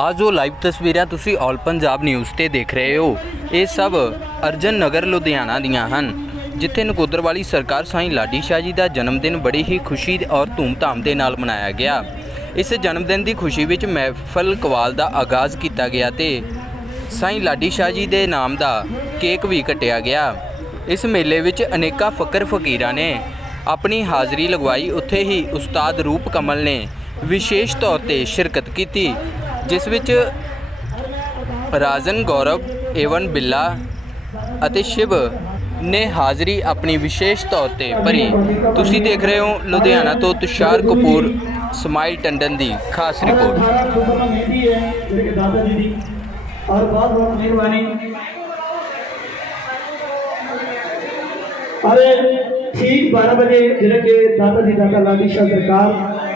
ਆ ਜੋ ਲਾਈਵ ਤਸਵੀਰਾਂ ਤੁਸੀਂ ਆਲ ਪੰਜਾਬ ਨਿਊਜ਼ ਤੇ ਦੇਖ ਰਹੇ ਹੋ ਇਹ ਸਭ ਅਰਜਨ ਨਗਰ ਲੁਧਿਆਣਾ ਦੀਆਂ ਹਨ ਜਿੱਥੇ ਨਕੋਦਰ ਵਾਲੀ ਸਰਕਾਰ ਸਾਈਂ ਲਾਡੀ ਸ਼ਾਹ ਜੀ ਦਾ ਜਨਮ ਦਿਨ ਬੜੀ ਹੀ ਖੁਸ਼ੀ ਔਰ ਧੂਮਧਾਮ ਦੇ ਨਾਲ ਮਨਾਇਆ ਗਿਆ ਇਸ ਜਨਮ ਦਿਨ ਦੀ ਖੁਸ਼ੀ ਵਿੱਚ ਮਹਿਫਲ ਕਵਾਲ ਦਾ ਆਗਾਜ਼ ਕੀਤਾ ਗਿਆ ਤੇ ਸਾਈਂ ਲਾਡੀ ਸ਼ਾਹ ਜੀ ਦੇ ਨਾਮ ਦਾ ਕੇਕ ਵੀ ਕੱਟਿਆ ਗਿਆ ਇਸ ਮੇਲੇ ਵਿੱਚ ਅਨੇਕਾਂ ਫਕਰ ਫਕੀਰਾਂ ਨੇ ਆਪਣੀ ਹਾਜ਼ਰੀ ਲਗਵਾਈ ਉੱਥੇ ਹੀ ਉਸਤਾਦ ਰੂਪ ਕਮਲ ਨੇ ਵਿਸ਼ੇਸ਼ ਤੌਰ ਤੇ ਸ਼ਿਰਕਤ ਕੀਤੀ ਜਿਸ ਵਿੱਚ ਰਾਜਨ ਗੌਰਵ ਏਵਨ ਬਿੱਲਾ ਅਤੇ ਸ਼ਿਵ ਨੇ ਹਾਜ਼ਰੀ ਆਪਣੀ ਵਿਸ਼ੇਸ਼ ਤੌਰ ਤੇ ਭਰੀ ਤੁਸੀਂ ਦੇਖ ਰਹੇ ਹੋ ਲੁਧਿਆਣਾ ਤੋਂ ਤੁਸ਼ਾਰ ਕਪੂਰ ਸਮਾਈਲ ਟੰਡਨ ਦੀ ਖਾਸ ਰਿਪੋਰਟ मेहंदी है मेरे के दादा जी दी और बहुत बहुत मेहरबानी ਅਰੇ ਠੀਕ 12 ਵਜੇ ਜਿਹੜੇ ਕਿ ਦਾਦਾ ਜੀ ਦਾਦਾ ਲਾਡੀ ਸ਼ਾਹ ਸਰਕਾਰ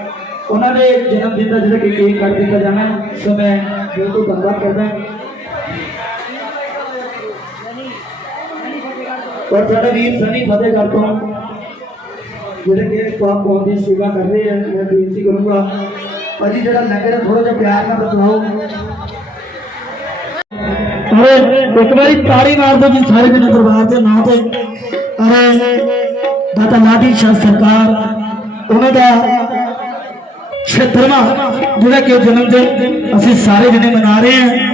ਉਹਨਾਂ ਦੇ ਜਨਮ ਦਿਨ ਦਾ ਜਿਹੜਾ ਕਿ ਕੇਕ ਕੱਟ ਦਿੱਤਾ ਜਾਣਾ ਸੋ ਮੈਂ ਦਿਲ ਤੋਂ ਧੰਨਵਾਦ ਕਰਦਾ ਔਰ ਸਾਡੇ ਵੀਰ ਸਨੀ ਫਤਿਹਗੜ੍ਹ ਤੋਂ ਜਿਹੜੇ ਕਿ ਪਾਪ ਪਾਉਣ ਦੀ ਸੇਵਾ ਕਰ ਰਹੇ ਆ ਮੈਂ ਬੇਨਤੀ ਕਰੂੰਗਾ ਭਾਜੀ ਜਿਹੜਾ ਲੰਗਰ ਥੋੜਾ ਜਿਹਾ ਪਿਆਰ ਨਾਲ ਬਤਲਾਓ ਅਰੇ ਇੱਕ ਵਾਰੀ ਤਾੜੀ ਮਾਰ ਦਿਓ ਜੀ ਸਾਰੇ ਜਣੇ ਦਰਬਾਰ ਦੇ ਨਾਂ ਤੇ ਅਰੇ ਦਾਤਾ ਲਾਡੀ ਸ਼ਾਹ ਸਰਕਾਰ ਉਹਨਾਂ ਦਾ 76ਵਾਂ ਜਿਹੜਾ ਕਿ ਜਨਮ ਦਿਨ ਅਸੀਂ ਸਾਰੇ ਜਣੇ ਮਨਾ ਰਹੇ ਹਾਂ।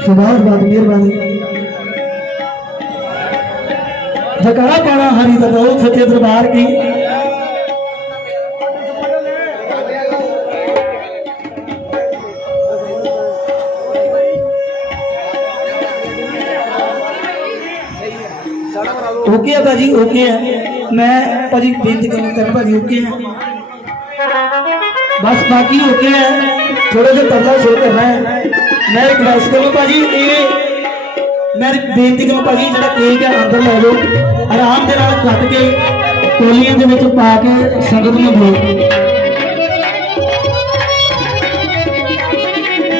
ਸੁਭਾਸ਼ ਬਾਦ ਮਿਹਰਬਾਨੀ ਜਕਾਰਾ ਪਾਣਾ ਹਰੀ ਦਾ ਬੋਲ ਸੱਚੇ ਦਰਬਾਰ ਕੀ ਓਕੇ ਆ ਭਾਜੀ ਓਕੇ ਆ ਮੈਂ ਭਾਜੀ ਬੇਨਤੀ ਕਰਨ ਕਰ ਭਾਜੀ ਓਕੇ ਆ ਬਸ ਬਾਕੀ ਓਕੇ ਆ ਥੋੜਾ ਜਿਹਾ ਤਰਲਾ ਸ਼ੁਰੂ ਕਰਨਾ ਹੈ ਮੈਂ ਰਿਕਵੈਸਟ ਕਰੂੰ ਭਾਜੀ, ਇਹ ਮੈਂ ਬੇਨਤੀ ਕਰਾਂ ਭਾਜੀ, ਜਿਹੜਾ ਕੇਕ ਹੈ ਅੰਦਰ ਲੈ ਲਓ ਆਰਾਮ ਦੇ ਨਾਲ ਕੱਟ ਕੇ ਕੋਲੀਆਂ ਦੇ ਵਿੱਚ ਪਾ ਕੇ ਸੰਗਤ ਨੂੰ ਦਿਓ।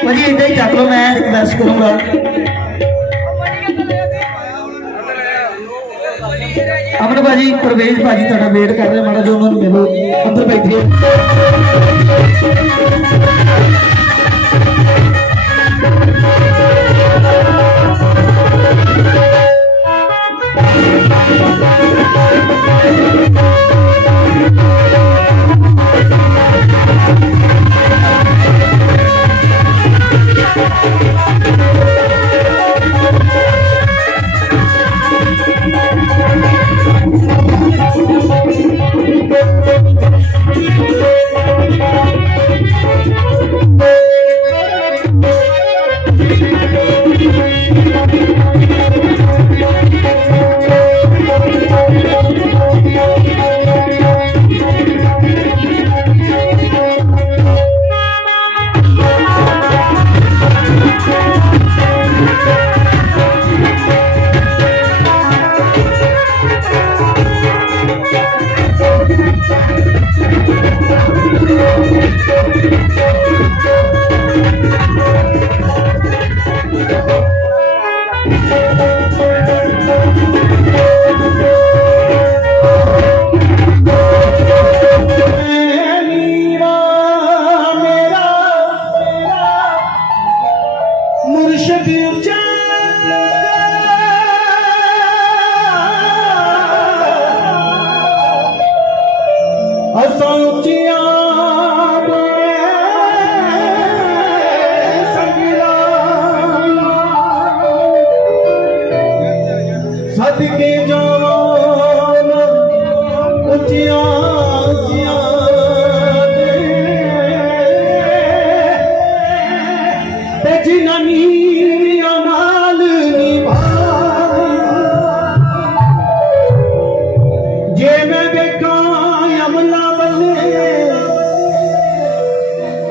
ਭਾਜੀ, ਇਦਾਂ ਹੀ ਚੱਕ ਲਓ, ਮੈਂ ਰਿਕਵੈਸਟ ਕਰੂੰਗਾ। ਅਮਨ ਭਾਜੀ, ਪ੍ਰਵੇਸ਼ ਭਾਜੀ, ਤੁਹਾਡਾ ਵੇਟ ਕਰ ਰਿਹਾ, ਮਾੜਾ ਜਿਹਾ ਉਹਨਾਂ ਨੂੰ ਮਿਲੋ, ਅੰਦਰ ਬੈਠੇ। ਆ। ਮੁਰਸ਼ਦ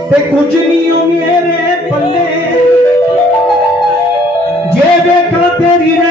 ਤੇ ਜਿਨ੍ਹਾਂ ਉਹ ਮੇਰੇ ਨਿਭਾਈ ਜੇ ਵੇਖਾਂ ਤੇਰੀ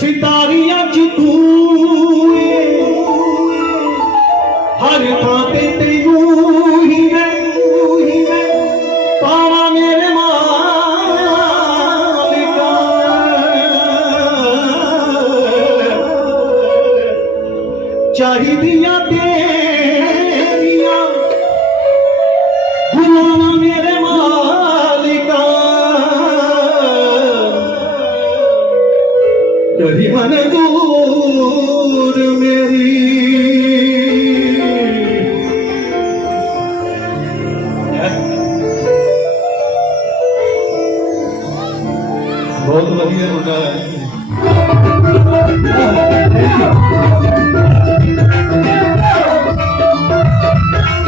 ਸਿਤਾਰਿਆਂ ਚ ਤੂੰ ਹਰ ਥਾਂ ਤੇ ਤੈਨੂੰ ਹੀ ਮੈਂ ਹੀ ਮੈਂ ਪਾਵਾਂ ਮੇਰੇ ਮਾਲਿਕਾ। ਚਾਹੀਦੀਆਂ ਤੇ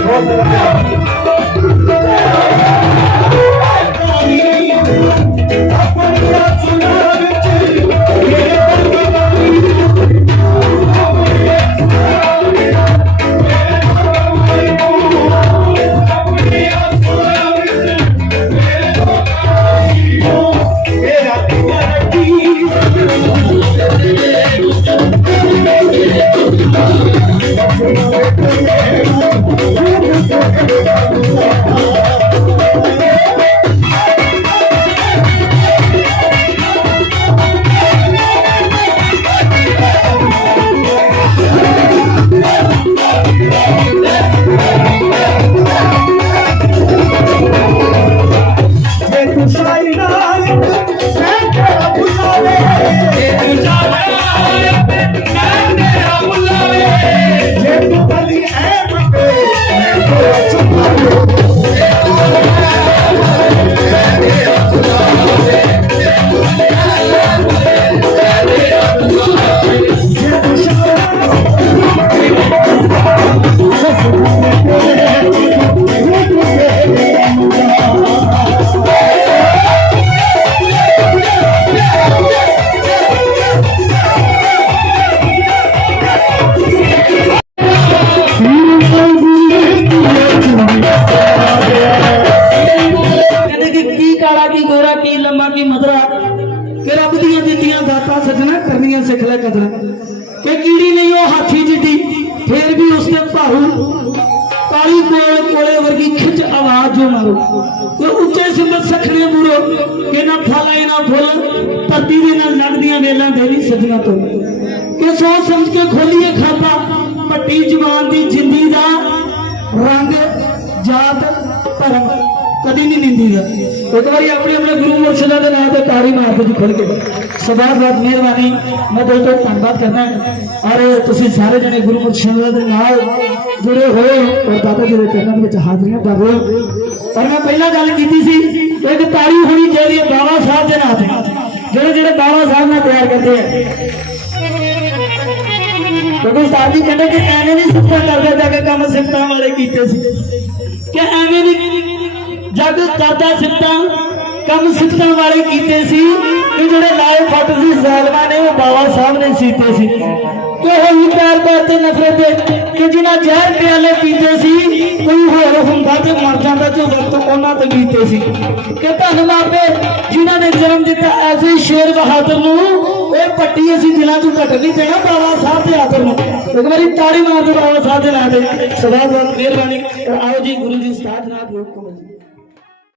ਬਹੁਤ ਕੀ ਗੋਰਾ ਲੰਮਾ ਕੀ ਮਧਰਾ ਕਿ ਰੱਬ ਦੀਆਂ ਦਿੱਤੀਆਂ ਦਾਤਾਂ ਸਜਣਾ, ਕਰਨੀਆਂ ਸਿੱਖ ਲੈ ਕਦਰ। ਕਿ ਕੀੜੀ ਨਹੀਂ, ਉਹ ਹਾਥੀ ਜਿੱਡੀ ਫੇਰ ਵੀ ਉਸਨੇ ਭਾਰੂ ਕਾਲੀ ਕੋਲ, ਕੋਲੇ ਵਰਗੀ ਖਿੱਚ ਆਵਾਜ਼ ਜੋ ਮਾਰੋ। ਕਿ ਉੱਚੇ ਸਿਮਤ ਸਖਣੇ ਮੂਰੋ, ਕਿ ਨਾ ਫਲ ਆਏ, ਨਾ ਫੁੱਲ, ਧਰਤੀ ਦੇ ਨਾਲ ਲੜਦੀਆਂ ਵੇਲਾਂ ਦੇ ਵੀ ਸਜਣਾ ਤੋਂ। ਕਿ ਸੋਚ ਸਮਝ ਕੇ ਖੋਲੀਏ ਖਾਤਾ ਪੱਟੀ ਜਵਾਨ ਦੀ ਜਿੰਦੀ ਦਾ ਰੰਗ, ਜਾਤ, ਧਰਮ। ਕਦੀ ਨਹੀਂ ਨਿੰਦੀ ਦਾ ਇੱਕ ਵਾਰੀ ਆਪਣੇ ਆਪਣੇ ਗੁਰੂ ਮੁਰਸ਼ਿਦਾਂ ਦੇ ਨਾਮ ਤੇ ਤਾੜੀ ਮਾਰਦੇ ਜੀ ਖੁੱਲ ਕੇ ਸਦਾ ਬਹੁਤ ਮਿਹਰਬਾਨੀ ਮੈਂ ਦਿਲ ਤੋਂ ਧੰਨਵਾਦ ਕਰਦਾ ਹਾਂ ਔਰ ਤੁਸੀਂ ਸਾਰੇ ਜਣੇ ਗੁਰੂ ਮੁਰਸ਼ਿਦਾਂ ਦੇ ਨਾਲ ਜੁੜੇ ਹੋਏ ਹੋ ਔਰ ਦਾਦਾ ਜੀ ਦੇ ਚਰਨਾਂ ਦੇ ਵਿੱਚ ਹਾਜ਼ਰੀਆਂ ਕਰ ਰਹੇ ਹੋ ਔਰ ਮੈਂ ਪਹਿਲਾਂ ਗੱਲ ਕੀਤੀ ਸੀ ਕਿ ਇੱਕ ਤਾੜੀ ਹੋਣੀ ਚਾਹੀਦੀ ਹੈ ਬਾਬਾ ਸਾਹਿਬ ਦੇ ਨਾਂ ਤੇ ਜਿਹੜੇ ਜਿਹੜੇ ਬਾਬਾ ਸਾਹਿਬ ਨਾਲ ਪਿਆਰ ਕਰਦੇ ਆ ਕਿਉਂਕਿ ਸਾਹਿਬ ਜੀ ਕਹਿੰਦੇ ਕਿ ਐਵੇਂ ਨਹੀਂ ਸਿੱਖਿਆ ਕਰਦੇ ਜਾ ਕੇ ਕੰਮ ਸਿੱਖਾਂ ਵਾਲੇ ਕੀਤੇ ਸੀ ਕਿ ਐਵੇਂ ਨਹੀਂ ਜਦ ਦਾਦਾ ਸਿੱਖਾਂ ਕੰਮ ਸਿੱਖਾਂ ਵਾਲੇ ਕੀਤੇ ਸੀ ਕਿ ਜਿਹੜੇ ਲਾਏ ਫੱਟ ਸੀ, ਜ਼ਾਲਮਾਂ ਨੇ ਉਹ ਬਾਬਾ ਸਾਹਿਬ ਨੇ ਸੀਤੇ ਸੀ। ਕਿ ਹੋਈ ਪਿਆਰ ਪਿਆਰ ਤੇ ਨਫ਼ਰਤ ਦੇ ਕਿ ਜਿਨ੍ਹਾਂ ਜ਼ਹਿਰ ਪਿਆਲੇ ਪੀਤੇ ਸੀ, ਕੋਈ ਹੋਰ ਹੁੰਦਾ ਤੇ ਮਰ ਜਾਂਦਾ ਤੇ ਵਕਤ ਉਹਨਾਂ ਤੇ ਬੀਤੇ ਸੀ। ਕਿ ਧੰਨ ਮਾਪੇ ਜਿਨ੍ਹਾਂ ਨੇ ਜਨਮ ਦਿੱਤਾ ਐਸੇ ਸ਼ੇਰ ਬਹਾਦਰ ਨੂੰ, ਇਹ ਪੱਟੀ ਅਸੀਂ ਦਿਲਾਂ ਤੋਂ ਘਟ ਨਹੀਂ ਦੇਣਾ ਬਾਬਾ ਸਾਹਿਬ ਦੇ ਆਦਰ ਨੂੰ। ਇੱਕ ਵਾਰੀ ਤਾੜੀ ਮਾਰ ਦਿਓ ਬਾਬਾ ਸਾਹਿਬ ਦੇ ਨਾਂ ਤੇ। ਸਦਾ ਬਹੁਤ ਮਿਹਰਬਾਨੀ। ਆਓ ਜੀ, ਗੁਰੂ ਜੀ ਸਾਧ ਲੋਕ ਕਮਲ